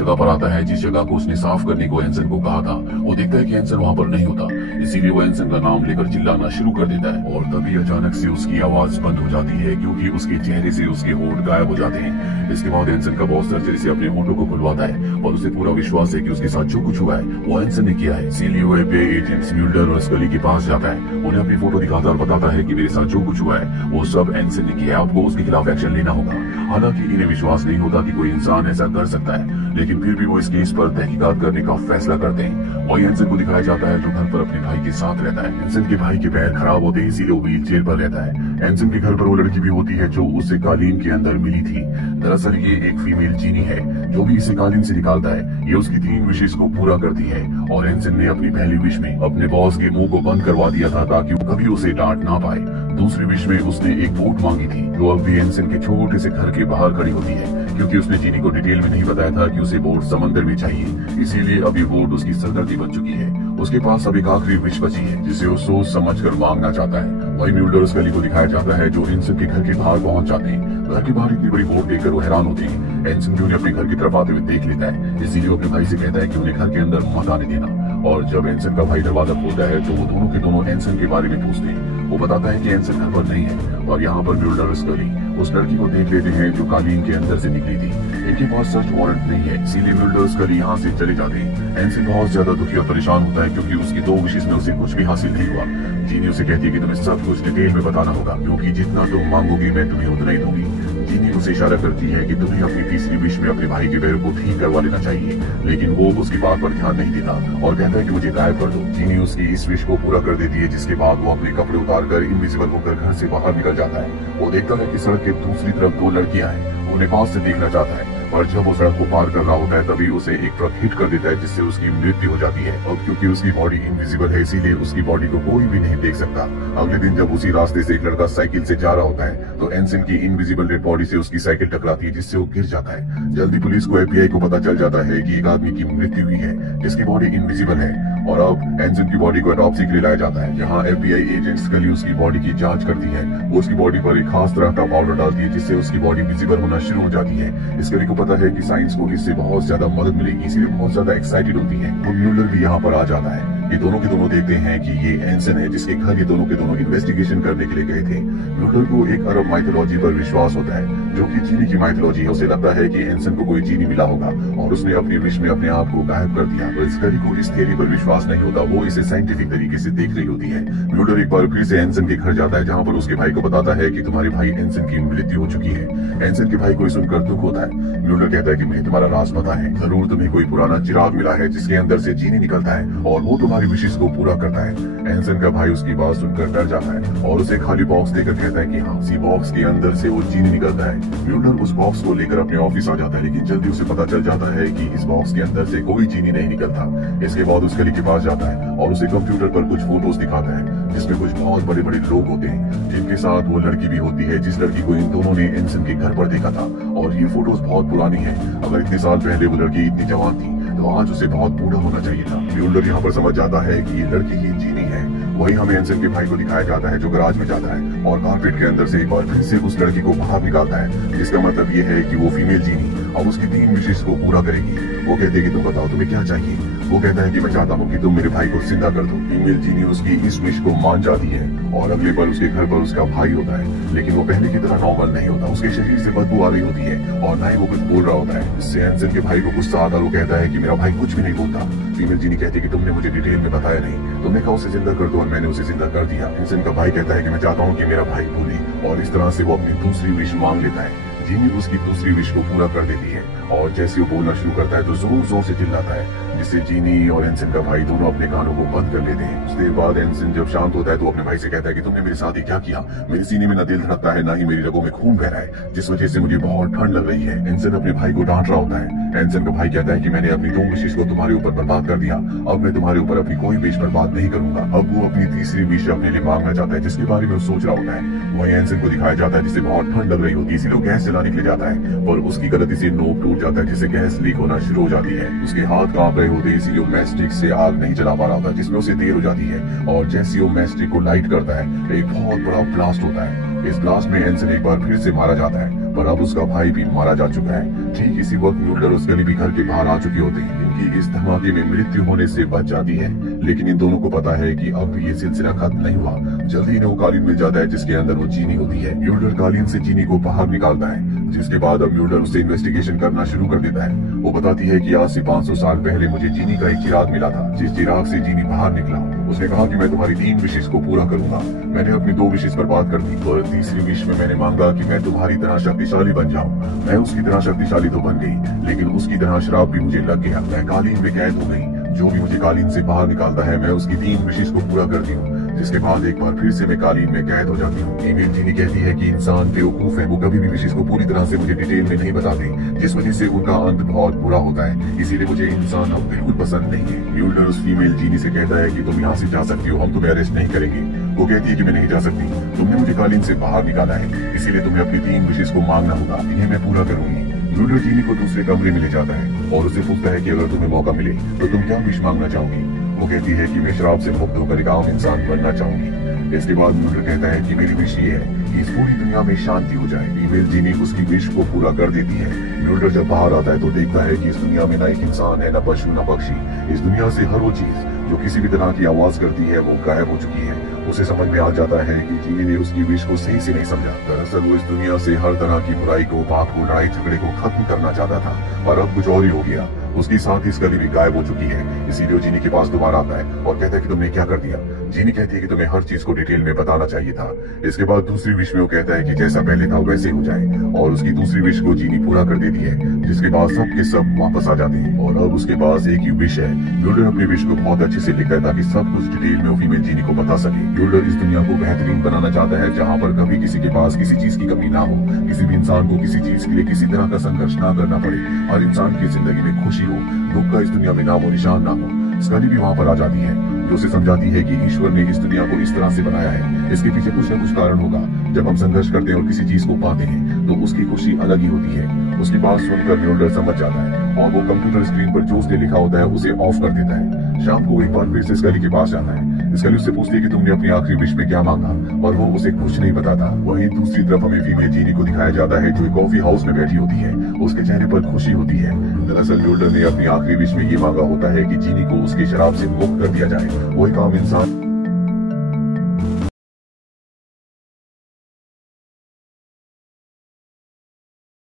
जगह पर आता है जिस जगह को उसने साफ करने को एंसन को कहा था। वो देखता है कि एंसन वहाँ पर नहीं होता, इसीलिए वो एंसन का नाम लेकर चिल्लाना शुरू कर देता है और तभी अचानक से उसकी आवाज बंद हो जाती है क्योंकि उसके चेहरे से उसके होंठ गायब हो जाते हैं। इसके बाद एंसन का बॉस सर्जरी से अपने होंठों को खुलवाता है और उसे पूरा विश्वास है कि उसके साथ जो कुछ हुआ है वो एंसन ने किया है। सीलियो एफबीआई एजेंट्स म्यूल्डर और स्कली के पास जाता है, उन्हें अपनी फोटो दिखाता और बताता है कि मेरे साथ जो कुछ हुआ है वो सब एंसन ने किया है, आपको उसके खिलाफ एक्शन लेना होगा। हालांकि इन्हें विश्वास नहीं होता कि कोई इंसान ऐसा कर सकता है, लेकिन फिर भी वो इस केस पर तहकीकात करने का फैसला करते हैं। वही एंसन को दिखाया जाता है जो घर पर अपने भाई के साथ रहता है। एंसन के भाई के पैर खराब होते हैं इसीलिए वो व्हील चेयर पर रहता है। एंसन के घर पर वो लड़की भी होती है जो उसे कालीन के अंदर मिली थी। दरअसल ये एक फीमेल जीनी है जो भी इसे कालीन से निकालता है। ये उसकी 3 विशेष को पूरा करती है और एंसन ने अपनी पहली विश में अपने बॉस के मुंह को बंद करवा दिया था ताकि वो कभी उसे डांट ना पाए। दूसरी विश में उसने एक बोट मांगी थी जो अब भी एंसन के छोटे से घर के बाहर खड़ी होती है क्योंकि उसने जीनी को डिटेल में नहीं बताया था कि उसे बोट समंदर में चाहिए, इसीलिए अब ये बोट उसकी सरदर्दी बन चुकी है। उसके पास अब एक आखिरी विश बची है जिसे वो सोच समझ कर मांगना चाहता है। वही म्यूल्डर और स्कली को दिखाया जाता है जो एंसन के घर के बाहर पहुंच जाते हैं। घर के बाहर इतनी बड़ी बोट देखकर वो हैरान होते हैं। एंसन भी उन्हें अपने घर की तरफ आते हुए देख लेता है, इसीलिए वो अपने भाई से कहता है कि उन्हें घर के अंदर मत आने देना। और जब एंसन का भाई दरवाजा खोलता है तो वो दोनों के दोनों एंसन के बारे में पूछते हैं। वो बताता है कि एंसन घर पर नहीं है और यहाँ पर म्यूल्डर और स्कली उस लड़की को देख लेते हैं जो कालीन के अंदर से निकली थी। इनके पास सर्च वारंट नहीं है, इसीलिए म्यूल्डर और स्कली यहाँ से चले जाते हैं। एंसन बहुत ज्यादा दुखी और परेशान होता है क्योंकि उसकी 2 विशेष में उसे कुछ भी हासिल नहीं हुआ। जीनी उसे कहती है कि तुम्हें सब कुछ डिटेल में बताना होगा क्योंकि जितना तुम मांगोगी मैं तुम्हें उतना ही दूंगी। जीनी उसे इशारा करती है कि तुम्हें अपनी तीसरी विश में अपने भाई के पैर को ठीक करवा लेना चाहिए, लेकिन वो उसकी बात पर ध्यान नहीं देता और कहता है कि मुझे गायब कर दो। जीनी उसकी इस विश को पूरा कर देती है जिसके बाद वो अपने कपड़े उतारकर इनविजिबल होकर घर से बाहर निकल जाता है। वो देखता है कि सड़क के दूसरी तरफ 2 लड़कियां हैं, उन्हें पास से देखना चाहता है और जब वो सड़क को पार कर रहा होता है तभी उसे एक ट्रक हिट कर देता है जिससे उसकी मृत्यु हो जाती है। और क्योंकि उसकी बॉडी इनविजिबल है इसीलिए उसकी बॉडी को कोई भी नहीं देख सकता। अगले दिन जब उसी रास्ते से एक लड़का साइकिल से जा रहा होता है तो एंसन की इनविजिबल डेड बॉडी से उसकी साइकिल टकराती है जिससे वो गिर जाता है। जल्दी पुलिस को एफबीआई को पता चल जाता है कि एक आदमी की मृत्यु हुई है जिसकी बॉडी इनविजिबल है और अब एंसन की बॉडी को ऑटोप्सी के लिए लाया जाता है जहाँ एफबीआई एजेंट्स स्कली उसकी बॉडी की जांच करती है। वो उसकी बॉडी पर एक खास तरह का पाउडर डालती है जिससे उसकी बॉडी विजिबल होना शुरू हो जाती है। स्कली को पता है कि साइंस को इससे बहुत ज्यादा मदद मिलेगी, इसलिए बहुत ज्यादा एक्साइटेड होती है। वो म्यूल्डर भी यहाँ पर आ जाता है। ये दोनों के दोनों देखते हैं कि ये एंसन है जिसके घर ये दोनों के दोनों इन्वेस्टिगेशन करने के लिए गए थे। म्यूल्डर को एक अरब माइथोलॉजी पर विश्वास होता है जो कि जीनी की माइथोलॉजी है। उसे लगता है कि एंसन को कोई जीनी मिला होगा और उसने अपनी विश में अपने आप को गायब कर दिया। तो स्कली को इस थ्योरी पर विश्वास नहीं होता, वो इसे साइंटिफिक तरीके से देख रही होती है। म्यूल्डर एक बार फिर से एंसन के घर जाता है जहाँ पर उसके भाई को बताता है कि तुम्हारे भाई एंसन की मृत्यु हो चुकी है। एंसन के भाई को सुनकर दुख होता है। म्यूल्डर कहता है कि मुझे तुम्हारा राज पता है, जरूर तुम्हें कोई पुराना चिराग मिला है जिसके अंदर से जीनी निकलता है और वो तुम्हारी विशेष को पूरा करता है। एंसन का भाई उसकी बात सुनकर डर जाता है और उसे खाली बॉक्स देकर कहता है कि हाँ, उसी बॉक्स के अंदर से वो जीनी निकलता है। म्यूल्डर उस बॉक्स को लेकर अपने ऑफिस आ जाता है लेकिन जल्दी उसे पता चल जाता है कि इस बॉक्स के अंदर से कोई जीनी नहीं निकलता। इसके बाद उस स्कली के पास जाता है और उसे कंप्यूटर पर कुछ फोटोज दिखाता है जिसमें कुछ बहुत बड़े बड़े लोग होते हैं जिनके साथ वो लड़की भी होती है जिस लड़की को इन दोनों ने एंसन के घर पर देखा था। और ये फोटोज बहुत पुरानी है, अगर इतने साल पहले वो लड़की इतनी जवान थी तो आज उसे बहुत बूढ़ा होना चाहिए था। म्यूल्डर यहाँ पर समझ जाता है कि ये लड़की ही जीनी है। वही हमें एंसन के भाई को दिखाया जाता है जो गैराज में जाता है और कारपेट के अंदर से एक बार फिर से उस लड़की को बाहर निकालता है, जिसका मतलब ये है कि वो फीमेल जीनी अब उसकी 3 विशेष को पूरा करेगी। वो कहते हैं कि तुम बताओ तुम्हें क्या चाहिए। वो कहता है कि मैं चाहता हूँ कि तुम मेरे भाई को जिंदा कर दो। फीमेल जीनी उसकी इस विश को मान जाती है और अगले पल उसके घर पर उसका भाई होता है, लेकिन वो पहले की तरह नॉर्मल नहीं होता। उसके शरीर से बदबू आ रही होती है और ना ही वो कुछ बोल रहा होता है। इससे एंसन के भाई को गुस्सा आता है। वो कहता है कि मेरा भाई कुछ भी नहीं बोलता। फीमेल जीनी कहती है कि तुमने मुझे डिटेल में बताया नहीं, तुमने कहा उसे जिंदा कर दो और मैंने उसे जिंदा कर दिया। एंसन का भाई कहता है कि मैं चाहता हूँ कि मेरा भाई भूले और इस तरह से वो अपनी दूसरी विश मांग लेता है। जीनी उसकी दूसरी विश को पूरा कर देती है और जैसे वो बोलना शुरू करता है तो जोर जोर से चिल्लाता है जिससे जीनी और एंसन का भाई दोनों अपने कानों को बंद कर लेते हैं। उसके बाद एंसन जब शांत होता है तो अपने भाई से कहता है कि तुमने मेरे साथ ही क्या किया। मेरे सीने में न दिल धड़कता है ना ही मेरी रगों में खून बह रहा है, जिस वजह से मुझे बहुत ठंड लग रही है। एंसन अपने भाई को डांट रहा होता है। एंसन का भाई कहता है कि मैंने अपनी 2 विशेष को तुम्हारे ऊपर बर्बाद कर दिया, अब मैं तुम्हारे ऊपर अपनी कोई विश बर्बाद नहीं करूंगा। अब वो अपनी तीसरी विश अपने लिए मांगना चाहता है जिसके बारे में वो सोच रहा होता है। वही एंसन को दिखाया जाता है जिसे बहुत ठंड लग रही होती है, इसीलिए वो गैस जलाने के लिए जाता है और उसकी गलती से नोक टूट जाता है जिससे गैस लीक होना शुरू हो जाती है। उसके हाथ कांप रहे होते हैं इसीलिए मैस्टिक से आग नहीं जला पा रहा था जिसमें उसे देर हो जाती है और जैसे वो मैस्टिक को लाइट करता है एक बहुत बड़ा ब्लास्ट होता है। इस ब्लास्ट में एंसन एक बार फिर से मारा जाता है पर अब उसका भाई भी मारा जा चुका है। ठीक इसी वक्त म्यूल्डर उस गली भी घर के बाहर आ चुके होते हैं। इनकी इस धमाके में मृत्यु होने से बच जाती है, लेकिन इन दोनों को पता है कि अब भी ये सिलसिला खत्म नहीं हुआ। जल्दी इन्हें वो कालीन मिल जाता है जिसके अंदर वो चीनी होती है। म्यूल्डर कालीन से चीनी को बाहर निकालता है, जिसके बाद अब म्यूल्डर उससे इन्वेस्टिगेशन करना शुरू कर देता है। वो बताती है कि आज से 500 साल पहले मुझे चीनी का एक चिराग मिला था, जिस चिराग से चीनी बाहर निकला। उसने कहा कि मैं तुम्हारी 3 विशेष को पूरा करूंगा। मैंने अपनी 2 विशेष पर बात कर दी, और तीसरी विश में मैंने मांगा कि मैं तुम्हारी तरह शक्तिशाली बन जाऊं। मैं उसकी तरह शक्तिशाली तो बन गई, लेकिन उसकी तरह श्राप भी मुझे लग गया। मैं कालीन में कैद हो गई। जो भी मुझे कालीन से बाहर निकालता है, मैं उसकी 3 विशेष को पूरा करती हूँ, जिसके बाद एक बार फिर से मैं कालीन में कैद हो जाती हूँ। फीमेल चीनी कहती है कि इंसान बेवकूफ है, वो कभी भी विशेष को पूरी तरह से मुझे डिटेल में नहीं बताते, जिस वजह से उनका अंत बहुत बुरा होता है। इसीलिए मुझे इंसान अब बिल्कुल पसंद नहीं है। म्यूल्डर उस फीमेल चीनी से कहता है कि तुम यहाँ से जा सकती हो, हम तुम्हें अरेस्ट नहीं करेंगे। वो कहती है कि मैं नहीं जा सकती, तुमने मुझे कालीन से बाहर निकाला है, इसीलिए तुम्हें अपनी 3 विशेष को मांगना होगा, इन्हें मैं पूरा करूंगी। म्यूल्डर चीनी को दूसरे कमरे में ले जाता है और उससे पूछता है कि अगर तुम्हें मौका मिले तो तुम क्या विश मांगना चाहोगी। वो कहती है कि मैं शराब से मुक्त होकर एक आम इंसान बनना चाहूंगी। इसके बाद म्यूल्डर कहता है कि मेरी विश ये है कि इस पूरी दुनिया में शांति हो जाए। फीमेल चीनी उसकी विश को पूरा कर देती है। म्यूल्डर जब बाहर आता है तो देखता है कि इस दुनिया में न एक इंसान है, न पशु, न पक्षी। इस दुनिया से हर वो चीज जो किसी भी तरह की आवाज करती है वो गायब हो चुकी है। उसे समझ में आ जाता है कि चीनी ने उसकी विश को सही से नहीं समझा। दरअसल वो इस दुनिया से हर तरह की बुराई को, पाप को, लड़ाई झगड़े को खत्म करना चाहता था, पर अब कुछ और ही हो गया। उसकी साथ इस गली भी गायब हो चुकी है। इसीलिए वो चीनी के पास दोबारा आता है और कहता है कि तुमने क्या कर दिया। चीनी कहती है कि तुम्हें हर चीज को डिटेल में बताना चाहिए था। इसके बाद दूसरी विश में वो कहता है कि जैसा पहले था वैसे हो जाए, और उसकी दूसरी विश को चीनी पूरा कर देती है, जिसके बाद सब के सब वापस आ जाते हैं। और अब उसके पास एक ही विश है। म्यूल्डर अपनी विश को बहुत अच्छे से लिखता है ताकि सब कुछ डिटेल में वो फीमेल चीनी को बता सके। म्यूल्डर इस दुनिया को बेहतरीन बनाना चाहता है, जहाँ पर कभी किसी के पास किसी चीज की कमी ना हो, किसी भी इंसान को किसी चीज के लिए किसी तरह का संघर्ष ना करना पड़े, हर इंसान की जिंदगी में खुशी हो, दुख का इस दुनिया में नामो निशान ना हो। स्कली भी वहाँ पर आ जाती है, जो उसे समझाती है कि ईश्वर ने इस दुनिया को इस तरह से बनाया है, इसके पीछे कुछ न कुछ कारण होगा। जब हम संघर्ष करते हैं और किसी चीज को पाते हैं तो उसकी खुशी अलग ही होती है। उसकी बात सुनकर म्यूल्डर समझ जाता है और वो कंप्यूटर स्क्रीन पर जो उसने लिखा होता है उसे ऑफ कर देता है। शाम को एक बार फिर से स्कली के पास जाता है। स्कली उससे पूछती है कि तुमने अपनी आखिरी विश में क्या मांगा, और वो उसे कुछ नहीं बताता। वहीं दूसरी तरफ हमें फीमेल चीनी को दिखाया जाता है, जो एक कॉफी हाउस में बैठी होती है। उसके चेहरे पर खुशी होती है। दरअसल म्यूल्डर ने अपनी आखिरी विश में ये मांगा होता है कि चीनी को उसकी शराब से मुक्त कर दिया जाए। वो एक आम इंसान